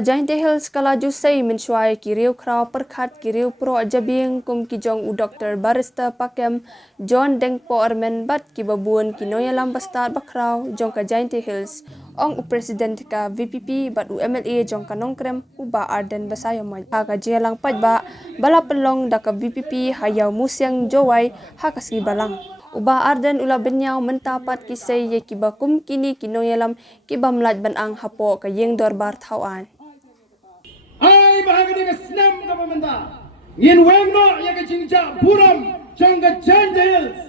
Kajain Hills kalaju say mensuai kiriu krau perkat kiriu pro jabing kum kijong u Dr. Barista Pakem John Dengpo Armen bat ki babun kinoya lambastar bakrau jong Kajain Hills ong u president ka VPP bat u MLA jong kanong krem uba Arden basayo ma ha ka jelang pajba bala pelong da ka VPP hayaw musyang jowai ha kasgi balang uba Arden ula benyaw mentapat kisay ye kibakum kini kinoyalam kibamlad banang hapo kayeng dorbar tauan. Ay bahagi ka snam ka pamenta. Ngin wengno ya ka jingja buram jang ka Kajain Hills.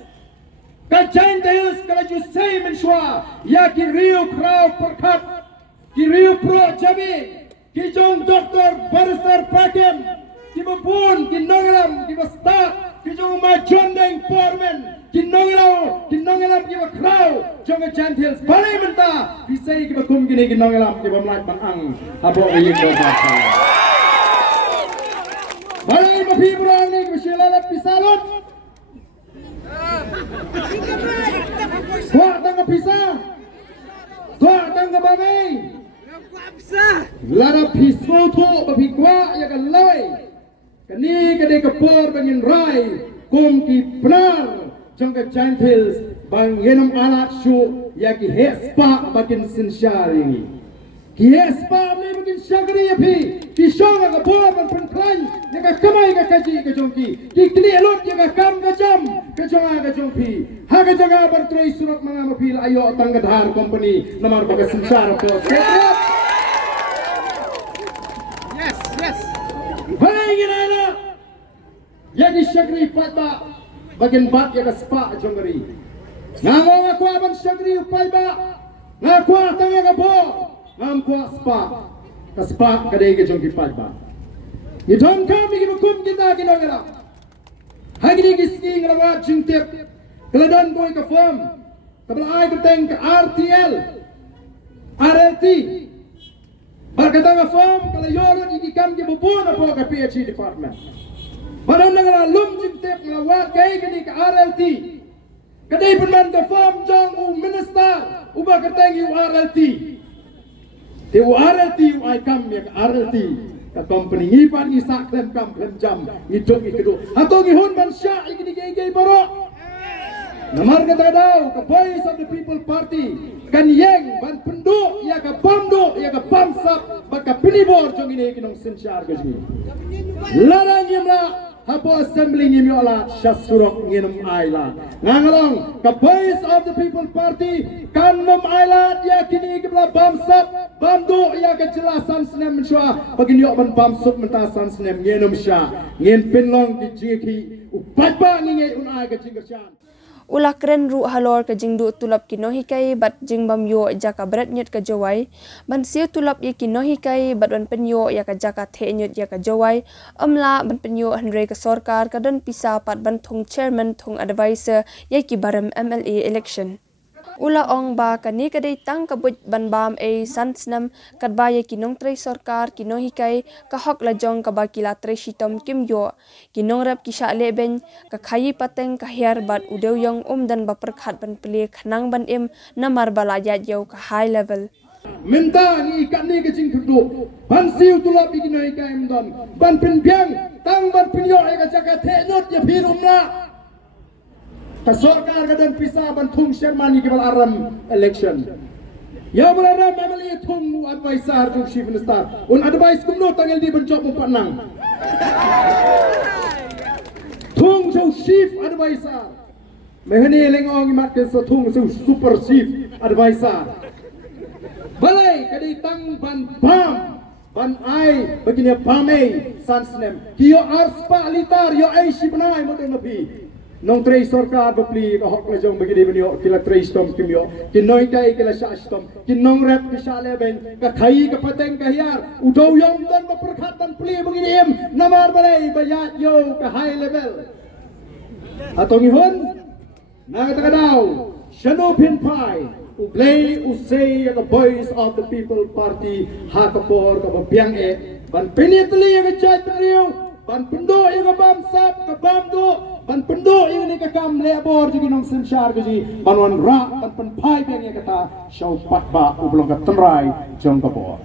Kajain Hills kala ju say menshwa ya ki Rio Krau perkat ki Rio Pro Jabi ki jong Dr. Barista Pakem ki babun ki nongalam ki basta ki jong ma John Deng Pormen kinongelam ki bakrau jong Kajain Hills balai menta bisai ki bakum kini kinongelam ki bamlat bang abo ayik do balai mapi burang ni ki silalat pisalot tua tangga pisah tua tangga babai lara pisau tu babi kwa ya kan lawai kani kadai kapor bangin rai kum ki benar jong Kajain Hills bang yenum anak syu ya ki hespa bakin sinsyari ki hespa me bakin syagri ya pi ki shonga ka bor ban penklan ne ka kamai ka kaji ka jongki ki kli elot ya ka kam ka jam ka jonga ka jongpi ha ka jaga bar troi surat manga mapil ayo tangga dhar company namar baga sinsyar ko yes hai gina ya ki syagri patba bagian bat ya kaspa jongari ngamo ngaku aban syagri upai ba ngaku tanga ka bo ngamku spa kaspa kadai ke jongki pai ba ni dom kami ki bukum kita kinogala hagini ki ski ngrawat jingtep keladan boy ka form kabla ai ka teng ka RTL RLT barkata ka form kala yoro di kam ki bubun apo ka PhD department Padahal nangala lum jintip ngelawat kay gini ke RLT. Kadai penman ke form jong u minister ubah kerteng u RLT. Di u RLT u ay kam ya ke RLT. Ka company ngipan ngisak klem kam klem jam ngidok ngikedo. Atau ngihun man syak gini gay barok. Namar kata daw ke Voice of the People Party kan yeng ban penduk ya ke bamduk ya ke bamsap baka pinibor jong ini kinong sinsyar ke sini. Larang yemla Hapo assembly ni miola syasurok nginum aila. Ngangalong ke Voice of the People Party kan num aila dia kini kebla bamsap bamdu ia kejelasan senem mensua begini open bamsup mentasan senem nginum sya ngin pinlong di jiki upat ba ngingai unai ke jingkersan. Ulah keren ru halor ke jingdu tulap kinohikai bat jingbam yo jaka berat nyut ke jawai ban siu tulap ye kinohikai bat ban penyo ya ka jaka the nyut ya ka jawai amla ban penyo hanre ke sarkar kadan pisa pat ban thong chairman thong advisor ye ki baram MLA election Ula ong ba kani kadai tang kabut ban bam e sansnam kadba ye kinong tre sarkar kinohikai ka hok la jong ka ba kila tre shitom kim yo kinong rap kisha leben ka khayi pateng ka hiar bat udeu yong dan ba perkhat ban pli khanang ban im namar bala ya yo ka high level minta ni ikan ni ke jingkdu ban siu tulap kinohikai mdon ban pinbiang tang ban pinyo e ka jaka the nyut ye pirumla Kasarkar kadan pisah bantung Shermani kibal aram election. Ya beraram amali thung advisor jung chief minister. Un advice kumno tangel di bencok mumpanang. Thung jung chief advisor. Mehni lengong imat ke thung jung super chief advisor. Balai kadai tang ban bam ban ai begini pamei sansnem. Kio arspa litar yo ai shibnai modern nabi. Nong tre sarkar bapli ka hok la jong bagidi benyo kila tre stom kimyo kinoi kai kila sha stom kinong rap kisale ben ka khai ka pateng ka hiar udo yong dan maperkhatan pli bagidi em namar balai bayat yo ka high level atong ihon nagata daw shano pin pai ublay usay ka Voice of the People Party hakapor ka babyang e ban pinitli ka chat riyo ban pendo yung bamsap ka bamdo ban pendo yung ni kakam lebor jigi nong sinsyar gaji banwan ra ban panpai beng yung kata syau patba ublong ka tenrai jong kapor